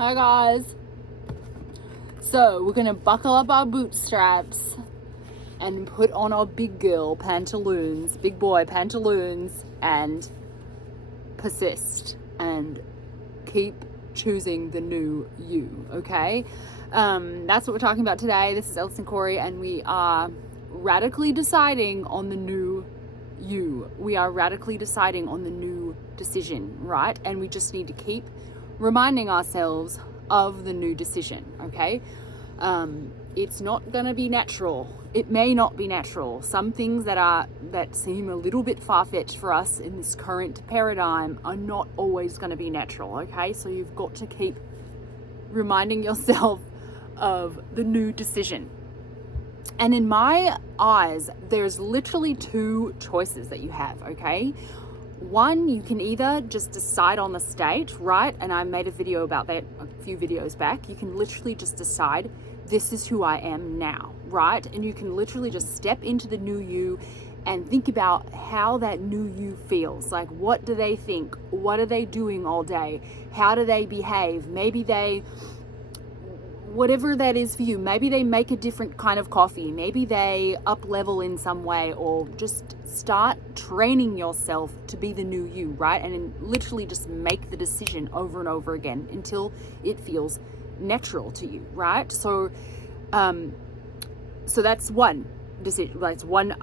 Hi guys. So we're gonna buckle up our bootstraps and put on our big girl pantaloons, big boy pantaloons, and persist and keep choosing the new you, okay? That's what we're talking about today. This is Elis and Corey, and we are radically deciding on the new you. We are radically deciding on the new decision, right? And we just need to keep reminding ourselves of the new decision, okay? It's not gonna be natural. It may not be natural. Some things that seem a little bit far-fetched for us in this current paradigm are not always gonna be natural, okay? So you've got to keep reminding yourself of the new decision. And in my eyes, there's literally two choices that you have, okay? One, you can either just decide on the state, right? And I made a video about that a few videos back. You can literally just decide, this is who I am now, right? And you can literally just step into the new you and think about how that new you feels. Like, what do they think? What are they doing all day? How do they behave? Maybe they, whatever that is for you, maybe they make a different kind of coffee, maybe they up level in some way, or just start training yourself to be the new you, right? And then literally just make the decision over and over again until it feels natural to you, right? So that's one decision, that's one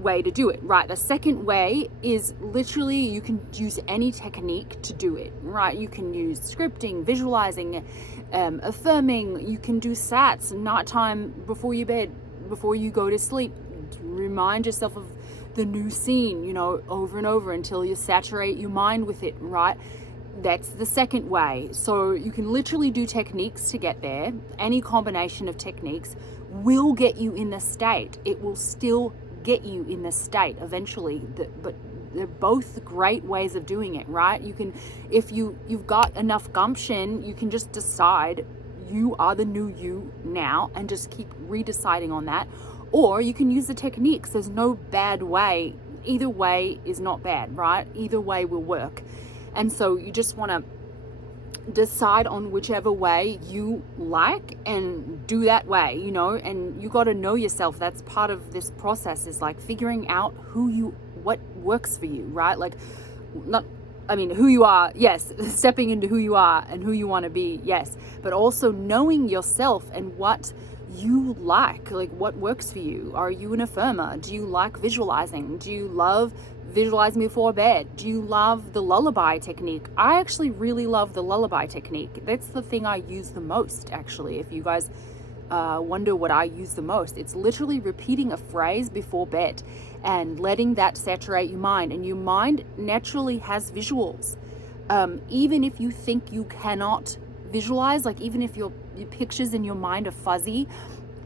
way to do it, right? The second way is literally you can use any technique to do it, right? You can use scripting, visualizing, affirming. You can do sats nighttime before you go to sleep. Remind yourself of the new scene, over and over until you saturate your mind with it, right? That's the second way. So you can literally do techniques to get there. Any combination of techniques will get you in the state. It will still get you in the state eventually, but they're both great ways of doing it, right? You can, if you've got enough gumption, you can just decide you are the new you now and just keep redeciding on that. Or you can use the techniques. There's no bad way. Either way is not bad, right? Either way will work. And so you just want to decide on whichever way you like and do that way, and you got to know yourself. That's part of this process, is like figuring out what works for you, right? Like, who you are, yes, stepping into who you are and who you want to be, yes, but also knowing yourself and what you like what works for you. Are you an affirmer? Do you like visualizing? Do you love visualizing before bed? Do you love the lullaby technique? I actually really love the lullaby technique. That's the thing I use the most, actually. If you guys wonder what I use the most, it's literally repeating a phrase before bed and letting that saturate your mind. And your mind naturally has visuals. Even if you think you cannot visualize, like even if your pictures in your mind are fuzzy,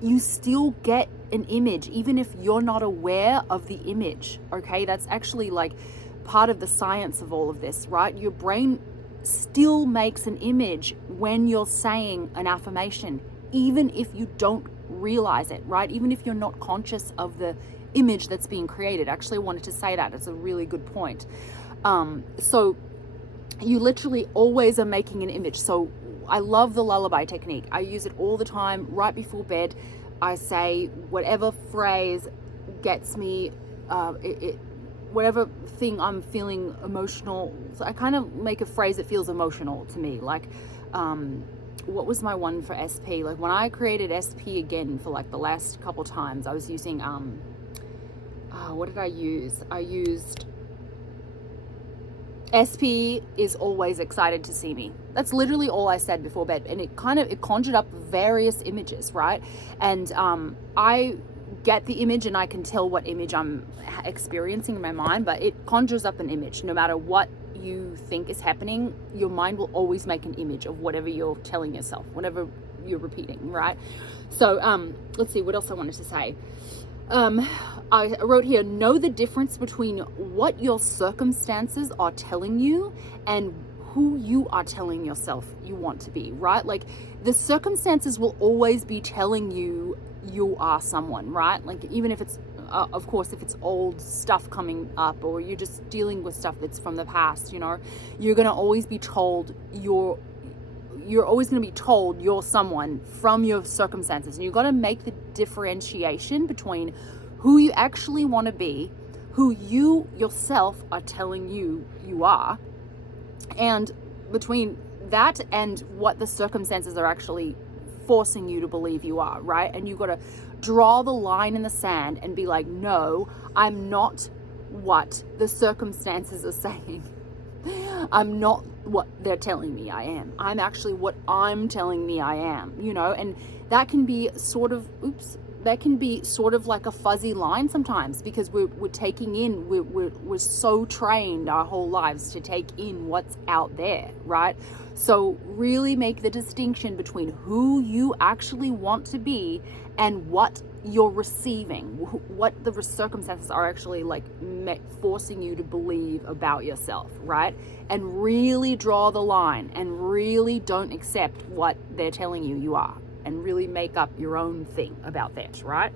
you still get an image, even if you're not aware of the image, okay? That's actually like part of the science of all of this, right? Your brain still makes an image when you're saying an affirmation, even if you don't realize it, right? Even if you're not conscious of the image that's being created. Actually, I wanted to say that. It's a really good point. So you literally always are making an image. So I love the lullaby technique. I use it all the time right before bed. I say whatever phrase gets me, whatever thing I'm feeling emotional. So I kind of make a phrase that feels emotional to me. Like, what was my one for SP? Like when I created SP again for like the last couple times, I was using, what did I use? I used, SP is always excited to see me. That's literally all I said before bed. And it conjured up various images, right? And I get the image and I can tell what image I'm experiencing in my mind, but it conjures up an image. No matter what you think is happening, your mind will always make an image of whatever you're telling yourself, whatever you're repeating, right? So let's see what else I wanted to say. I wrote here, know the difference between what your circumstances are telling you and who you are telling yourself you want to be, right? Like the circumstances will always be telling you you are someone, right? Like even if it's, of course, if it's old stuff coming up or you're just dealing with stuff that's from the past, you're going to always be told you're always going to be told you're someone from your circumstances, and you've got to make the differentiation between who you actually want to be, who you yourself are telling you are, and between that and what the circumstances are actually forcing you to believe you are, right? And you've got to draw the line in the sand and be like, no, I'm not what the circumstances are saying. I'm not what they're telling me I am. I'm actually what I'm telling me I am, you know? And that can be sort of, like a fuzzy line sometimes, because we're taking in, we're so trained our whole lives to take in what's out there, right? So really make the distinction between who you actually want to be and what you're receiving, what the circumstances are actually like forcing you to believe about yourself, right? And really draw the line, and really don't accept what they're telling you are, and really make up your own thing about that, right?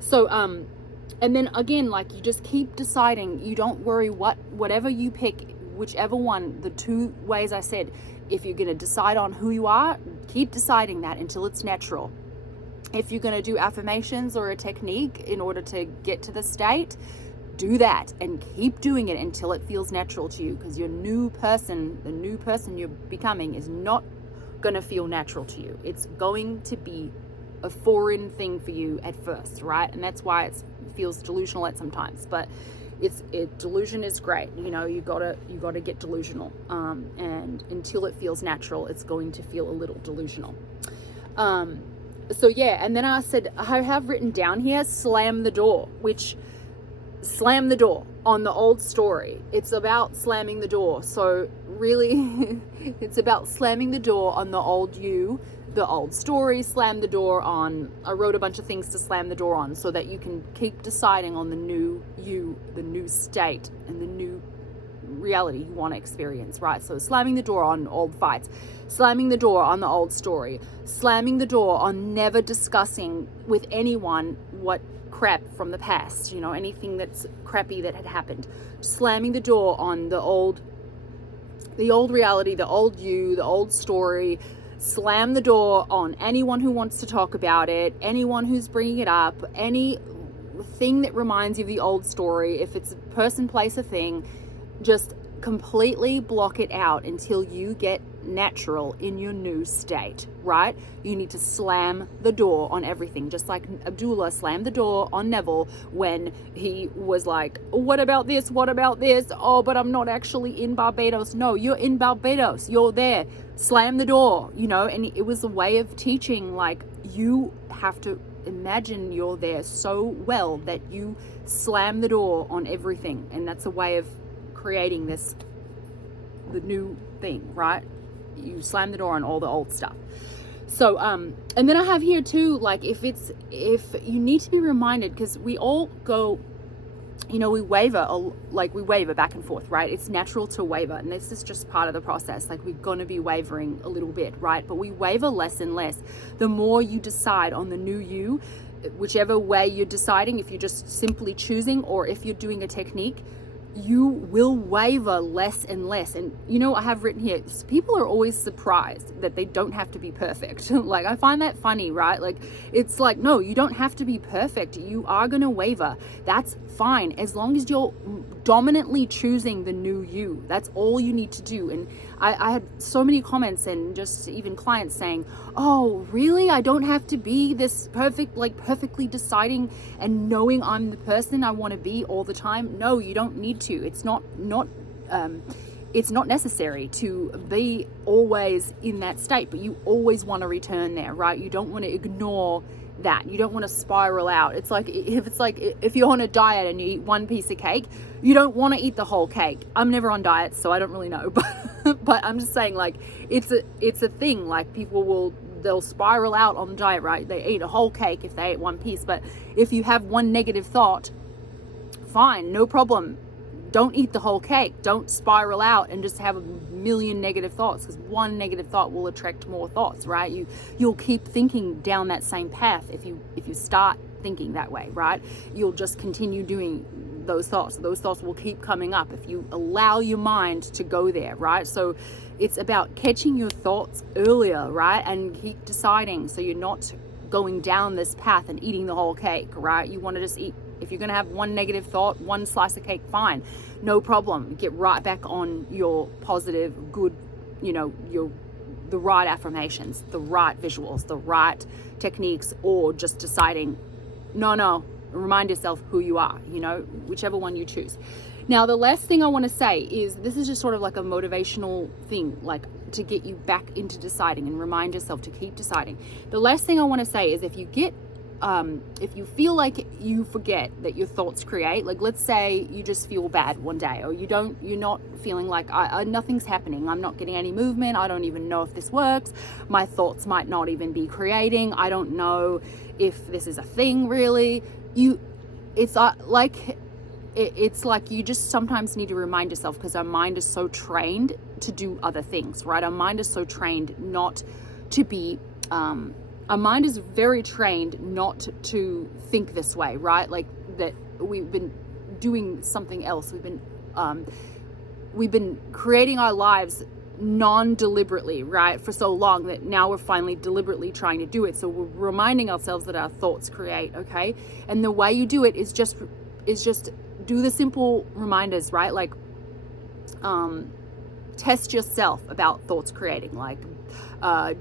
So and then again, like, you just keep deciding. You don't worry whatever you pick, whichever one, the two ways I said, if you're going to decide on who you are, keep deciding that until it's natural. If you're going to do affirmations or a technique in order to get to the state, do that and keep doing it until it feels natural to you, because your new person, the new person you're becoming, is not going to feel natural to you. It's going to be a foreign thing for you at first, right? And that's why it feels delusional at sometimes, but delusion is great. You know, you gotta get delusional, and until it feels natural, it's going to feel a little delusional. So yeah, and then I said, I have written down here, slam the door on the old story. It's about slamming the door. So really, it's about slamming the door on the old you, the old story, slam the door on. I wrote a bunch of things to slam the door on so that you can keep deciding on the new you, the new state, and the new reality you want to experience, right? So slamming the door on old fights, slamming the door on the old story, slamming the door on never discussing with anyone what crap from the past, you know, anything that's crappy that had happened, slamming the door on the old reality, the old you, the old story. Slam the door on anyone who wants to talk about it, anyone who's bringing it up, anything that reminds you of the old story. If it's a person, place, a thing, just completely block it out until you get natural in your new state, right? You need to slam the door on everything, just like Abdullah slammed the door on Neville when he was like, what about this? Oh, but I'm not actually in Barbados. No, you're in Barbados. You're there. Slam the door, you know. And it was a way of teaching, like, you have to imagine you're there so well that you slam the door on everything. And that's a way of creating the new thing, right? You slam the door on all the old stuff. So and then I have here too, like, if you need to be reminded, because we all go, you know, we waver back and forth, right? It's natural to waver, and this is just part of the process. Like, we're gonna be wavering a little bit, right? But we waver less and less the more you decide on the new you, whichever way you're deciding. If you're just simply choosing, or if you're doing a technique, you will waver less and less. And you know, I have written here, people are always surprised that they don't have to be perfect. Like, I find that funny, right? Like, it's like, no, you don't have to be perfect. You are gonna waver. That's fine, as long as you're dominantly choosing the new you. That's all you need to do. And I had so many comments, and just even clients saying, oh, really? I don't have to be this perfect, like perfectly deciding and knowing I'm the person I want to be all the time. No, you don't need to. It's not necessary to be always in that state, but you always want to return there, right? You don't want to ignore that. You don't want to spiral out. It's like if you're on a diet and you eat one piece of cake, you don't want to eat the whole cake. I'm never on diets, so I don't really know, but I'm just saying, like, it's a thing. Like, they'll spiral out on the diet, right? They eat a whole cake if they ate one piece. But if you have one negative thought, fine, no problem. Don't eat the whole cake. Don't spiral out and just have a million negative thoughts, because one negative thought will attract more thoughts, right? You'll keep thinking down that same path if you start thinking that way, right? You'll just continue doing those thoughts will keep coming up if you allow your mind to go there, right? So it's about catching your thoughts earlier, right? And keep deciding, so you're not going down this path and eating the whole cake, right? You want to just eat. If you're going to have one negative thought, one slice of cake, fine, no problem. Get right back on your positive, good, the right affirmations, the right visuals, the right techniques, or just deciding, no, remind yourself who you are, whichever one you choose. Now, the last thing I want to say is, this is just sort of like a motivational thing, like to get you back into deciding and remind yourself to keep deciding. The last thing I want to say is, if you feel like you forget that your thoughts create, like let's say you just feel bad one day, or you're not feeling like nothing's happening, I'm not getting any movement, I don't even know if this works, my thoughts might not even be creating, I don't know if this is a thing really. It's like you just sometimes need to remind yourself, because our mind is so trained to do other things, right? Our mind is so trained not to be our mind is very trained not to think this way, right? Like that we've been doing something else. We've been creating our lives non-deliberately, right, for so long that now we're finally deliberately trying to do it. So we're reminding ourselves that our thoughts create, okay? And the way you do it is just do the simple reminders, right? Like test yourself about thoughts creating, like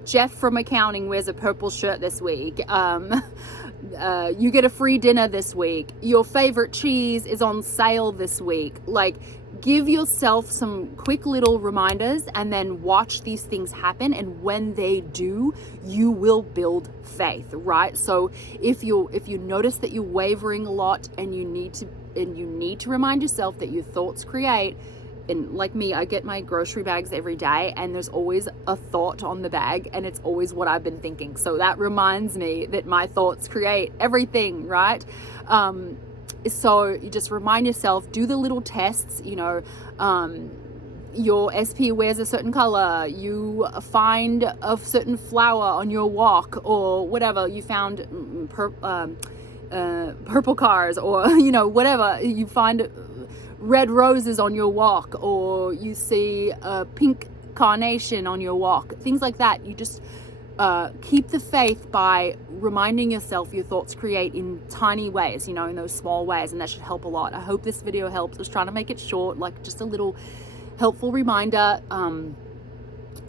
Jeff from accounting wears a purple shirt this week. You get a free dinner this week. Your favorite cheese is on sale this week. Like, give yourself some quick little reminders and then watch these things happen. And when they do, you will build faith, right? So if you notice that you're wavering a lot and you need to remind yourself that your thoughts create. And like me, I get my grocery bags every day, and there's always a thought on the bag, and it's always what I've been thinking. So that reminds me that my thoughts create everything, right? So you just remind yourself, do the little tests, your SP wears a certain color, you find a certain flower on your walk, or whatever, you found purple cars, or, whatever, you find red roses on your walk, or you see a pink carnation on your walk, things like that. You just keep the faith by reminding yourself your thoughts create in tiny ways, in those small ways, and that should help a lot. I hope this video helps. I was trying to make it short, like just a little helpful reminder,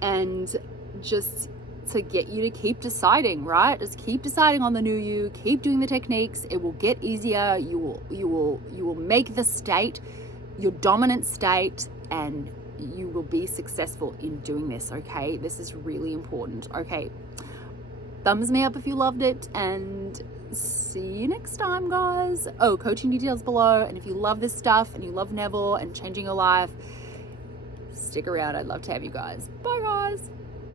and just to get you to keep deciding, right? Just keep deciding on the new you, keep doing the techniques. It will get easier. You will make the state your dominant state, and you will be successful in doing this, okay? This is really important, okay? Thumbs me up if you loved it, and see you next time, guys. Oh, coaching details below, and if you love this stuff and you love Neville and changing your life, stick around. I'd love to have you guys. Bye, guys.